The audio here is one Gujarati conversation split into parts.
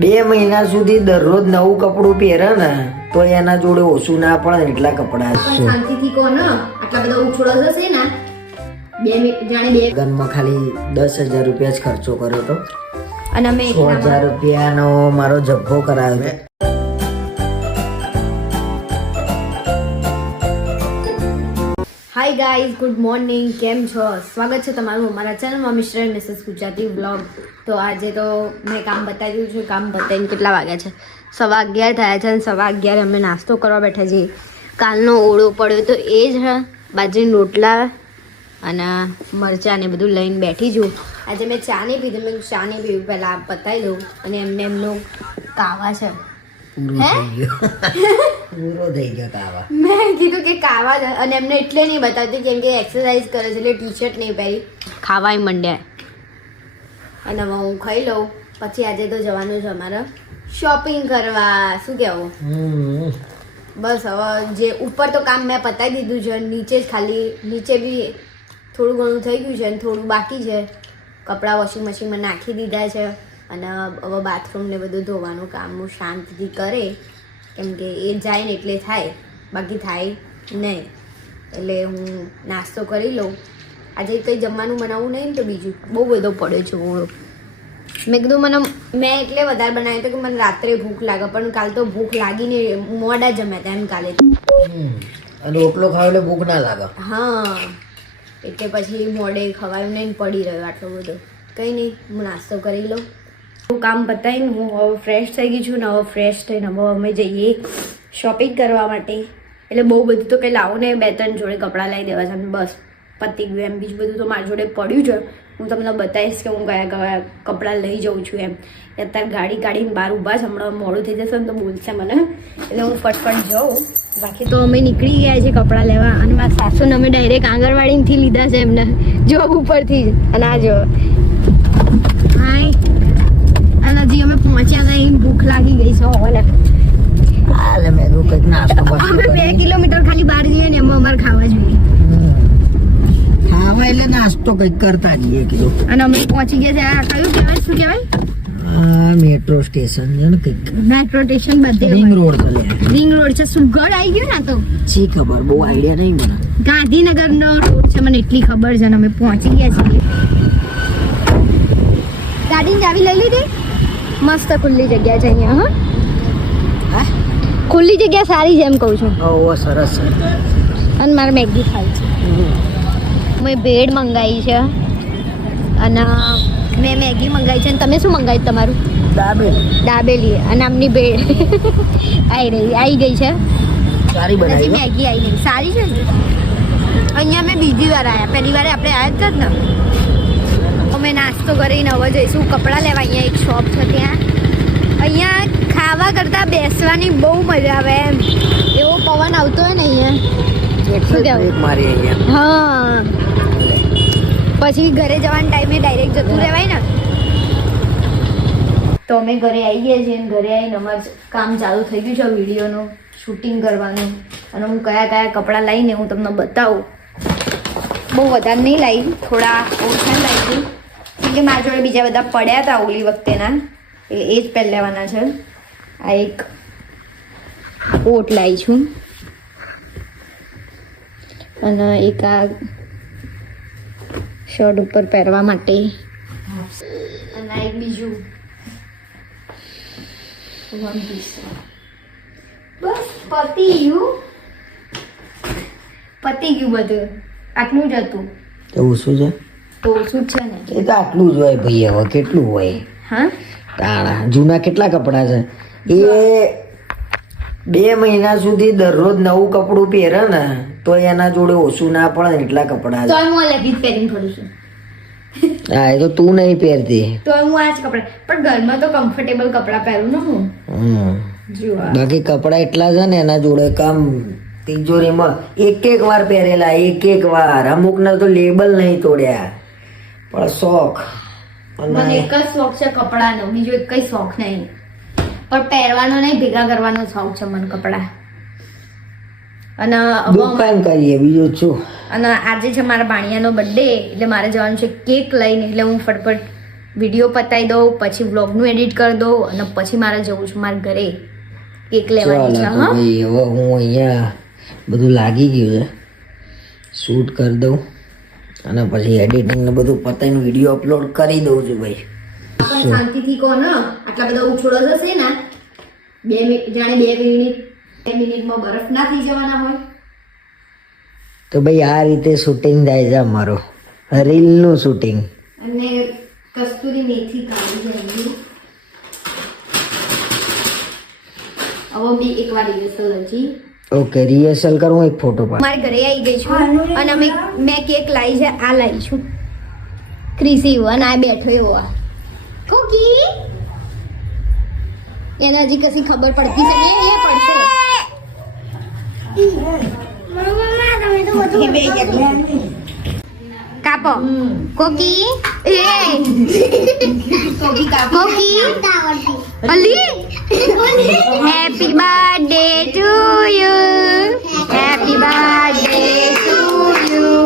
2 મહિના સુધી દરરોજ નવું કપડું પહેરે ને તો એના જોડે ઓછું ના પડે એટલા કપડા છે. શાંતિથી કહો ને, આટલા બધા ઉછળો થશે ને. ગનમાં ખાલી 10,000 રૂપિયા જ ખર્ચો કર્યો તો અને અમે 100,000 રૂપિયાનો મારો જબ્બો કરાયો છે. Hi guys, good morning. કેમ છો? સ્વાગત છે તમારું અમારા ચેનલમાં Mr and Mrs Gujarati vlog. તો આજે તો મેં કામ બતાવી દીધું છે. કામ બતાવીને કેટલા વાગ્યા છે? 11:15 થયા છે અને 11:15 અમે નાસ્તો કરવા બેઠા છીએ. કાલનો ઓળો પડ્યો તો એ જ બાજરીના રોટલા અને મરચાં ને બધું લઈને બેઠી છું. આજે મેં ચા નહીં પીધી. મેં ચા નહીં પીવું, પહેલાં બતાવી દઉં. અને એમનું કાવા છે. પૂરો થઈ ગયો કાવા. મેં કીધું કે કાવા છે અને એમને એટલે નહીં બતાવતી કેમ કે એક્સરસાઇઝ કરે છે એટલે ટી-શર્ટ નહીં પહેરી, ખાવાય મંડ્યા. અને હવે હું ખાઈ લઉં. પછી આજે તો જવાનું છે અમારે શોપિંગ કરવા. શું કહેવું? બસ હવે જે ઉપર તો કામ મેં પતાવી દીધું છે, નીચે જ ખાલી નીચે બી થોડું ઘણું થઈ ગયું છે અને થોડું બાકી છે. કપડાં વોશિંગ મશીનમાં નાખી દીધા છે અને હવે બાથરૂમ ને બધું ધોવાનું કામ હું શાંતિથી કરે કેમ કે એ જાય ને એટલે થાય, બાકી થાય નહીં. એટલે હું નાસ્તો કરી લઉં. આજે કંઈ જમવાનું બનાવવું નહીં ને તો બીજું બહુ બધો પડ્યો છે ઓળો. મેં કીધું મેં એટલે વધારે બનાવ્યું હતું કે મને રાત્રે ભૂખ લાગે, પણ કાલ તો ભૂખ લાગી નહીં, મોડા જમ્યા હતા એમ કાલે. અને રોટલો ખાવ એટલે ભૂખ ના લાગે. હા, એટલે પછી મોડે ખવાયું નહીં, પડી રહ્યો આટલો બધો. કંઈ નહીં, હું નાસ્તો કરી લઉં. હું કામ બતાવીને હું હવે ફ્રેશ થઈ ગઈ છું ને હવે ફ્રેશ થઈને હવે અમે જઈએ શોપિંગ કરવા માટે. એટલે બહુ બધું તો કંઈ લાવો ને, 2-3 જોડે કપડાં લઈ દેવા છે બસ, પતી ગયું એમ. બીજું બધું તો મારી જોડે પડ્યું છે. હું તમને બતાવીશ કે હું કયા કયા કપડાં લઈ જાઉં છું એમ. અત્યારે ગાડી કાઢીને બહાર ઊભા છે, હમણાં મોડું થઈ જશે ને તો બોલશે મને, એટલે હું ફટફટ જાઉં. બાકી તો અમે નીકળી ગયા છે કપડાં લેવા અને મારા સાસુને અમે ડાયરેક્ટ આંગણવાડીથી લીધા છે એમને જોબ ઉપરથી જ. અને આ જો હાય, અને હજી અમે પહોંચ્યા હતા, ભૂખ લાગી ગઈ છે હવે. હાલે મેં તો કંઈક નાસ્તો અમે 2 કિલોમીટર ખાલી બહાર જઈએ ને એમાં અમારે ખાવા જોઈએ. ખાવા એટલે નાસ્તો કંઈક કરતા જઈએ કીધું. અને અમે પહોંચી ગયા છે. આ કયું કહેવાય, શું કહેવાય? મેટ્રો સ્ટેશન છે ને કંઈક. મેટ્રો સ્ટેશન બધે રિંગ રોડ છે. રિંગ રોડ છે. સુગર આવી ગયું ને તો શી ખબર, બહુ આઈડિયા નહીં મને. ગાંધીનગરનો રોડ છે મને એટલી ખબર છે. અને અમે પહોંચી ગયા છીએ. ગાડીની ચાવી લઈ લીધી. મસ્ત ખુલ્લી જગ્યા છે અહીંયા. હા, ખુલ્લી જગ્યા સારી છે એમ કહું છું. ઓહો, સરસ છે. અને મારે મેગી ખાવી છે. મેં ભેળ મંગાવી છે અને મેં મેગી મંગાવી છે. અને તમે શું મંગાવ્યું તમારું? દાબેલી અને આમની ભેળ આવી ગઈ છે. સારી બનાવી. મેગી આવી ગઈ, સારી છે ને. અહીંયા મેં બીજી વાર આવ્યા, પહેલી વાર આપણે આવ્યા જ ને. અમે નાસ્તો કરીને હવે જઈશું કપડાં લેવા. અહીંયા એક શોપ છે, ત્યાં અહીંયા ખાવા કરતાં બેસવાની બહુ મજા આવે એમ. એવો પવન આવતો હોય ને અહીંયા. હા, પછી ઘરે જવાના ટાઈમે ડાયરેક્ટ જતું રહેવાય ને. તો અમે ઘરે આવી ગયા છીએ અને ઘરે આવીને અમારું કામ ચાલુ થઈ ગયું છે વિડીયોનું શૂટિંગ કરવાનું. અને હું કયા કયા કપડાં લઈને હું તમને બતાવું. બહુ વધારે નહીં લાવી, થોડા ઓછા લાવી એટલે મારા જોડે બીજા બધા પડ્યા હતા ઓલી વખતેના, એટલે એ જ પહેલા લેવાના છે. આ એક કોટ લાવી છું અને એક આ શર્ટ ઉપર પહેરવા માટે, અને આ એક બીજું વન પીસ. બસ પતી ગયું બધું. આટલું જ હતું. તો શું છે? તો શું છે ને, એ તો આટલું જ હોય ભાઈ. હવે કેટલું હોય? હા, તાણા જૂના કેટલા કપડાં છે એ. 2 મહિના સુધી દરરોજ નવું કપડું પહેરે ને તો એના જોડે ઓછું ના પડે એટલા કપડાં તો છે. હું અલગ જ પહેરીને ફરું છું. હા, એ તો તું નહીં પહેરતી. તો હું આ જ કપડાં, પણ ઘરમાં તો કમ્ફર્ટેબલ કપડાં પહેરું ને હું. જો બાકી કપડાં એટલા છે ને એના જોડે કામ તિજોરીમાં એક વાર પહેરેલા, એક વાર. અમુકને તો લેબલ નહીં તોડ્યા, પણ શોખ. મને એક જ શોખ છે કપડાનો, બીજો એક કઈ શોખ નહીં. પણ પહેરવાનો નહીં, ભેગા કરવાનો શોખ છે મને કપડાં. અને દુકાન કરીએ બીજું શું. અને આજે છે મારા ભાણિયાનો બર્થડે, એટલે મારે જવાનું છે કેક લઈને. એટલે હું ફટફટ વિડીયો પતાવી દઉં, પછી વ્લોગનું એડિટ કરી દઉં અને પછી મારે જવું છું મારા ઘરે કેક લેવાની છે. ચાલો તો હા ભાઈ હવે હું અહીંયા બધું લાગી ગયું છે, શૂટ કરી દઉં અને પછી એડિટિંગ ને બધું પતાવીને વિડીયો અપલોડ કરી દઉં છું ભાઈ. પણ શાંતિથી કહો ને, આટલા બધા ઉછળો જશે ને 2 મિનિટ, જાણે 2 મિનિટમાં બરફ ના થઈ જવાના હોય. તો ભાઈ આ રીતે શૂટિંગ થાય છે અમારું, રીલનું શૂટિંગ. અને કસ્તુરી મેથી કાઢી જાય. હવે બી એકવાર રિહર્સલ હજી. ઓકે, રિહર્સલ કરું, એક ફોટો પાડ. મારા ઘરે આવી ગઈ છું અને મેં કેક લાવી છે. આ લાવી છું ક્રિસી અને આ બેઠો એવો આ કોકી. એને હજી કશી ખબર પડતી છે ને, એ પડશે. કાપો કોકી. એ કોકી કાપો કોકી. અલી happy birthday to you, happy birthday to you,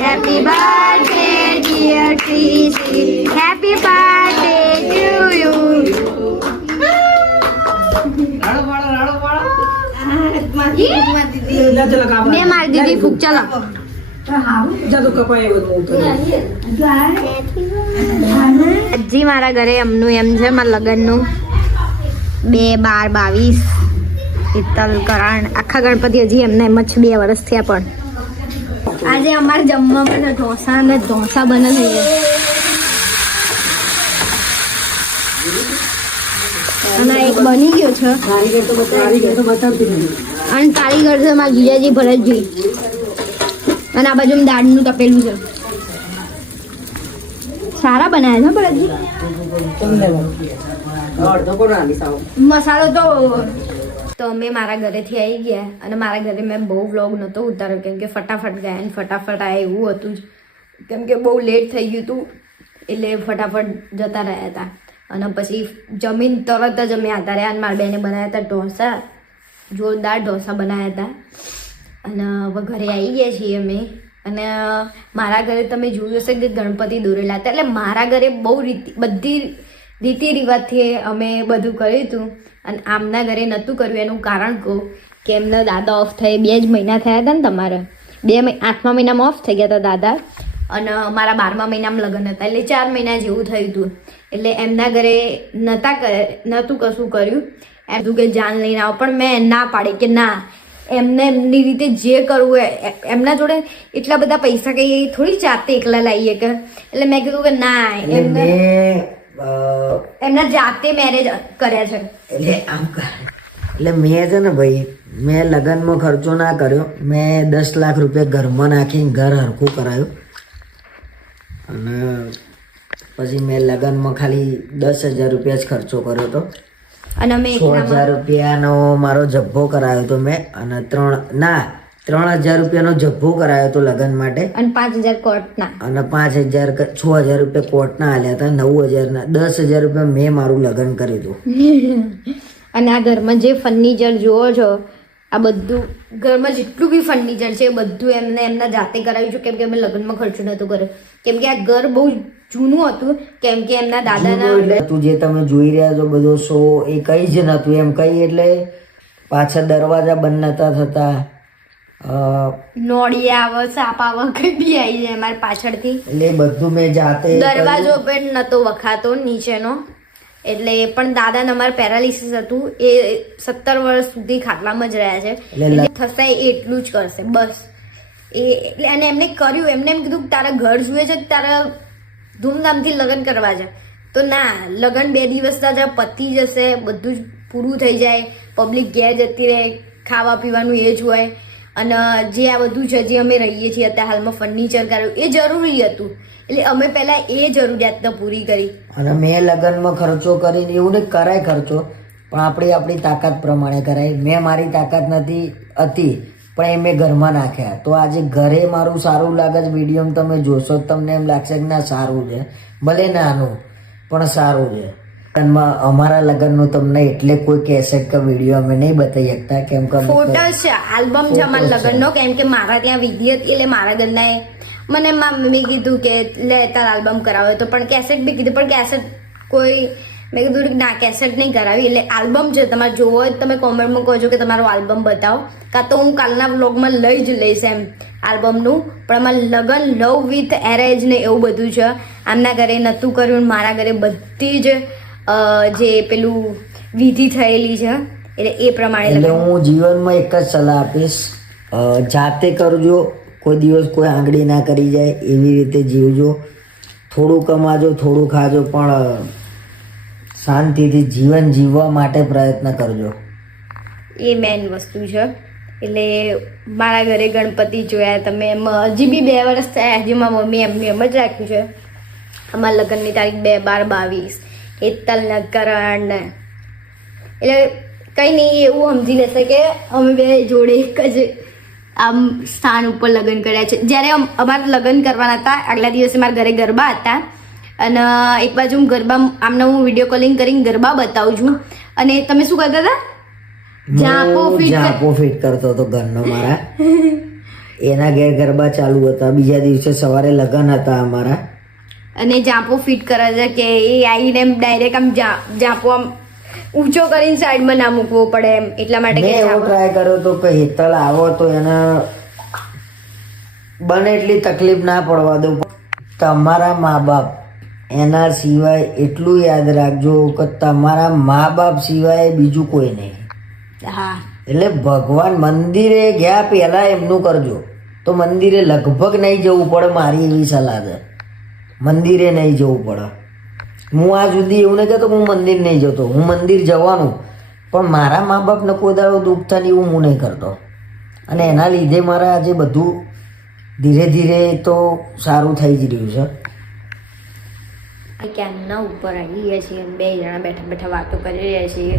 happy birthday dear Chrissy, happy birthday to you. મેં મારી દીદી ફૂક. ચાલો હજી મારા ઘરે એમનું એમ છે, મારા લગ્નનું 2/12/22 પિત્તલ કરાણ આખા ગણપતિ હજી એમને એમ જ 2 વર્ષ થયા. પણ આજે અમારે જમવામાં ઢોસા અને ઢોસા બને છે. અને એક બની ગયો છે અને કારીગર છે મારા જીજાજી ભરતજી. અને આ બાજુ દાળનું તપેલું છે. સારા બનાવ્યા છે ભરતજી. મસાલો તો અમે મારા ઘરેથી આવી ગયા અને મારા ઘરે મેં બહુ વ્લોગ નહોતો ઉતાર્યો કેમ કે ફટાફટ ગયા અને ફટાફટ આ એવું હતું જ કેમ કે બહુ લેટ થઈ ગયું હતું એટલે ફટાફટ જતા રહ્યા હતા. અને પછી જમીન તરત જ અમે આવતા રહ્યા અને મારા બેને બનાવ્યા હતા ઢોસા, જોરદાર ઢોસા બનાવ્યા હતા. અને હવે ઘરે આવી ગયા છીએ અમે. અને મારા ઘરે તમે જોયું હશે કે ગણપતિ દોરેલા હતા, એટલે મારા ઘરે બહુ બધી રીતિ રિવાજથી અમે બધું કર્યું હતું. અને આમના ઘરે નહોતું કર્યું એનું કારણ કહું કે એમના દાદા ઓફ થઈ 2 જ મહિના થયા હતા ને તમારે 8મા મહિનામાં ઓફ થઈ ગયા હતા દાદા અને મારા 12મા મહિનામાં લગ્ન હતા એટલે 4 મહિના જેવું થયું હતું. એટલે એમના ઘરે નહોતું કશું કર્યું. એમ તું કે જાન લઈને આવો પણ મેં ના પાડી કે ના, એમને એમની રીતે જે કરવું હોય એમના જોડે એટલા બધા પૈસા કઈ થોડી જાતે એકલા લાવીએ કે. એટલે મેં કીધું કે ના, એમના જાતે મેરેજ કર્યા છે. એટલે મેં છે ને ભાઈ, મેં લગ્નમાં ખર્ચો ના કર્યો. મેં 10 લાખ રૂપિયા ઘરમાં નાખીને ઘર હરખું કરાયું અને પછી મેં લગ્નમાં ખાલી 10,000 રૂપિયા જ ખર્ચો કર્યો હતો. અને અમે 6,000 રૂપિયાનો મારો જબ્બો કરાયો હતો મેં. અને 3,000 રૂપિયાનો જબ્બો કરાયો હતો લગ્ન માટે અને 5,000 કોર્ટના અને 6,000 રૂપિયા કોર્ટના આલ્યા હતા. 9,000 ના 10,000 રૂપિયા મેં મારું લગ્ન કર્યું હતું. અને આ ઘરમાં જે ફર્નિચર જુઓ છો, આ બધું ઘરમાં જેટલું બી ફર્નિચર છે એ બધું એમને એમના જાતે કરાવ્યું છે કેમ કે અમે લગ્નમાં ખર્ચો નહોતો કર્યો. કેમ કે આ ઘર બહુ જૂનું હતું કેમ કે એમના દાદાના. એટલે તું જે તમે જોઈ રહ્યા છો બધો શો એ કઈ જ નતું એમ કઈ. એટલે પાછળ દરવાજા બંધ નતા થતા, નોળી આવે, સાપ આવે, કઈ બી આવી જાય અમારી પાછળથી. એટલે બધું મેં જાતે. દરવાજો પણ નતો વખાતો નીચેનો. એટલે પણ દાદાને અમારે પેરાલિસિસ હતું, એ 17 વર્ષ સુધી ખાટલામાં જ રહ્યા છે. એટલે થશે એટલું જ કરશે બસ. એટલે અને એમને કર્યું, એમને એમ કીધું તારા ઘર જુએ છે, તારા ધૂમધામથી લગ્ન કરવા છે. તો ના, લગ્ન 2 દિવસના જ પતી જશે, બધું જ પૂરું થઈ જાય, પબ્લિક ઘેર જતી રહે, ખાવા પીવાનું એ જ હોય. અને જે આ બધું છે જે અમે રહીએ છીએ અત્યારે હાલમાં ફર્નિચર કર્યું એ જરૂરી હતું. એટલે અમે પહેલા એ જરૂરિયાતને પૂરી કરી. અને મેં લગ્નમાં ખર્ચો કરીને એવું નહીં કરાય ખર્ચો, પણ આપણી તાકાત પ્રમાણે કરાય. મેં મારી તાકાત હતી પણ એ મેં ઘરમાં નાખ્યા. તો આજે ઘરે મારું સારું લાગે છે. વિડીયો તમે જોશો તમને એમ લાગશે કે ના સારું છે, ભલે નાનું પણ સારું છે. અમારા લગ્નનું તમને એટલે કોઈ કહેશે કે વિડીયો અમે નહીં બતાવી શકતા કેમ કે ફોટોસ છે, આલ્બમ છે અમારા લગ્નનો. કેમ કે મારા ત્યાં વિધિ હતી એટલે મારા ઘરના મને મમ્મી કીધું કે લે તાર આલ્બમ કરાવો તો પણ કેસેટ બી કીધું પણ કેસેટ કોઈ મેં કીધું કે ના કેસેટ નહીં કરાવી એટલે આલ્બમ છે તમારે જોવો હોય તમે કોમેન્ટમાં કહો છો કે તમારો આલ્બમ બતાવો કાં તો હું કાલના વ્લોગમાં લઈ જ લઈશ એમ આલ્બમનું પણ અમારે લગન લવ વિથ એરેજ ને એવું બધું છે આમના ઘરે નહોતું કર્યું મારા ઘરે બધી જ જે પેલું વિધિ થયેલી છે એટલે એ પ્રમાણે એટલે હું જીવનમાં એક જ સલાહ આપીશ, જાતે કરજો, કોઈ દિવસ કોઈ આંગળી ના કરી જાય એવી રીતે જીવજો, થોડું કમાજો થોડું ખાજો પણ શાંતિથી જીવન જીવવા માટે પ્રયત્ન કરજો. એ મેઇન વસ્તુ છે. એટલે મારા ઘરે ગણપતિ જોયા તમે હજી બી 2 વર્ષ થયા હજી મારા મમ્મી એમની એમ જ રાખ્યું છે. અમારા લગ્નની તારીખ 2/12/22 હેતલ ને કરણ ને એટલે કંઈ નહીં એવું સમજી લેશે કે અમે બે જોડે એક જ આમ સ્થાન ઉપર લગ્ન કર્યા છે. જ્યારે અમારે લગ્ન કરવાના હતા આગલા દિવસે મારા ઘરે ગરબા હતા અને એક બાજુ હું ગરબા આમને હું વિડીયો કોલિંગ કરીને ગરબા બતાવું છું અને તમે શું કરતા હતા? જાપો ફિટ કરતો હતો ઘરનો મારા. એના ઘેર ગરબા ચાલુ હતા, બીજા દિવસે સવારે લગ્ન હતા અમારા અને જાપો ફિટ કરે છે કે એ આવીને એમ ડાયરેક્ટ આમ જાપો આમ ઊંચો કરીને સાઈડમાં ના મૂકવો પડે એમ એટલા માટે મેં એવો ટ્રાય કર્યો તો કે હેતલ આવો તો એને બને એટલી તકલીફ ના પડવા દો. તમારા મા બાપ એના સિવાય એટલું યાદ રાખજો કે તમારા મા બાપ સિવાય બીજું કોઈ નહીં. હા એટલે ભગવાન મંદિરે ગયા પહેલા એમનું કરજો તો મંદિરે લગભગ નહીં જવું પડે. મારી એવી સલાહ છે, મંદિરે નહીં જવું પડે. હું આ સુધી એવું નહીં કહેતો હું મંદિર નહીં જતો, હું મંદિર જવાનું પણ મારા મા બાપને કોઈ દાડો દુઃખ થાય એવું હું નહીં કરતો અને એના લીધે મારા આજે બધું ધીરે ધીરે તો સારું થઈ જ રહ્યું છે. ક્યાંના ઉપર આવી ગયા છીએ 2 જણા બેઠા બેઠા વાતો કરી રહ્યા છીએ.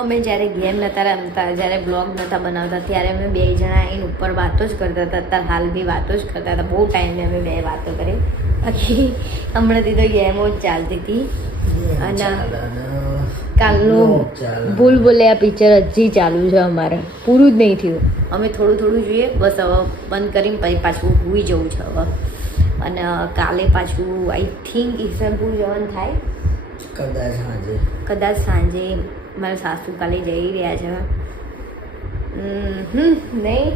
અમે જ્યારે ગેમ નહોતા રમતા જ્યારે બ્લોગ નહોતા બનાવતા ત્યારે અમે 2 જણા અહીં ઉપર વાતો જ કરતા હતા. અત્યારે હાલ બી વાતો જ કરતા હતા. બહુ ટાઈમે અમે 2 વાતો કરી. બાકી હમણાંથી તો ગેમો જ ચાલતી હતી અને કાલનું ભૂલ ભૂલૈયા પિક્ચર હજી ચાલુ છે અમારે, પૂરું જ નહીં થયું. અમે થોડું થોડું જોઈએ બસ હવે બંધ કરીને પછી પાછું સૂઈ જવું છે હવે. અને કાલે પાછું આઈ થિંક ઈસનપુર જવાનું થાય કદાચ સાંજે. મારા સાસુ કાલે જઈ રહ્યા છે. નહીં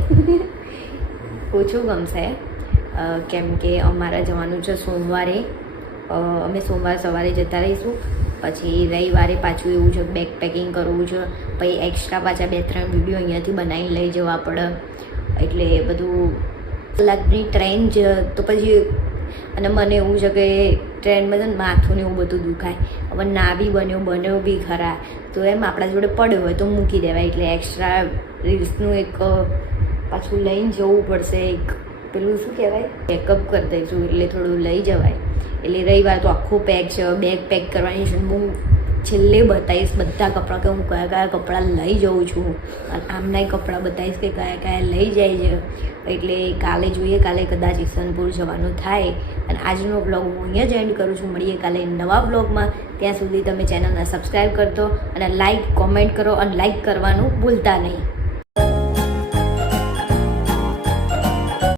ઓછું ગમશે કેમ કે અમારે જવાનું છે સોમવારે. અમે સોમવાર સવારે જતા રહીશું પછી રવિવારે પાછું એવું છે બેગ પેકિંગ કરવું છે પછી એક્સ્ટ્રા પાછા 2-3 વિડીયો અહીંયાથી બનાવીને લઈ જવા પડે એટલે બધું કલાકની ટ્રેન જ તો પછી અને મને એવું છે કે ટ્રેનમાં છે ને માથું ને એવું બધું દુખાય. હવે ના બી બન્યો બી ખરા તો એમ આપણા જોડે પડ્યો હોય તો મૂકી દેવાય એટલે એક્સ્ટ્રા રીલ્સનું એક પાછું લઈને જવું પડશે. એક પેલું શું કહેવાય પેકઅપ કરી દઈશું એટલે થોડું લઈ જવાય. એટલે રવિવાર તો આખું પેક છે, બેગ પેક કરવાની છે. હું છેલ્લે બતાવીશ બધા કપડાં કે હું કયા કયા કપડાં લઈ જાઉં છું અને આમનાય કપડાં બતાવીશ કે કયા કયા લઈ જાય છે. એટલે કાલે જોઈએ, કાલે કદાચ ઈસનપુર જવાનું થાય. અને આજનો બ્લોગ હું અહીંયા જ એન્ડ કરું છું. મળીએ કાલે નવા બ્લોગમાં. ત્યાં સુધી તમે ચેનલને સબસ્ક્રાઈબ કરજો અને લાઈક કોમેન્ટ કરો અને લાઈક કરવાનું ભૂલતા નહીં.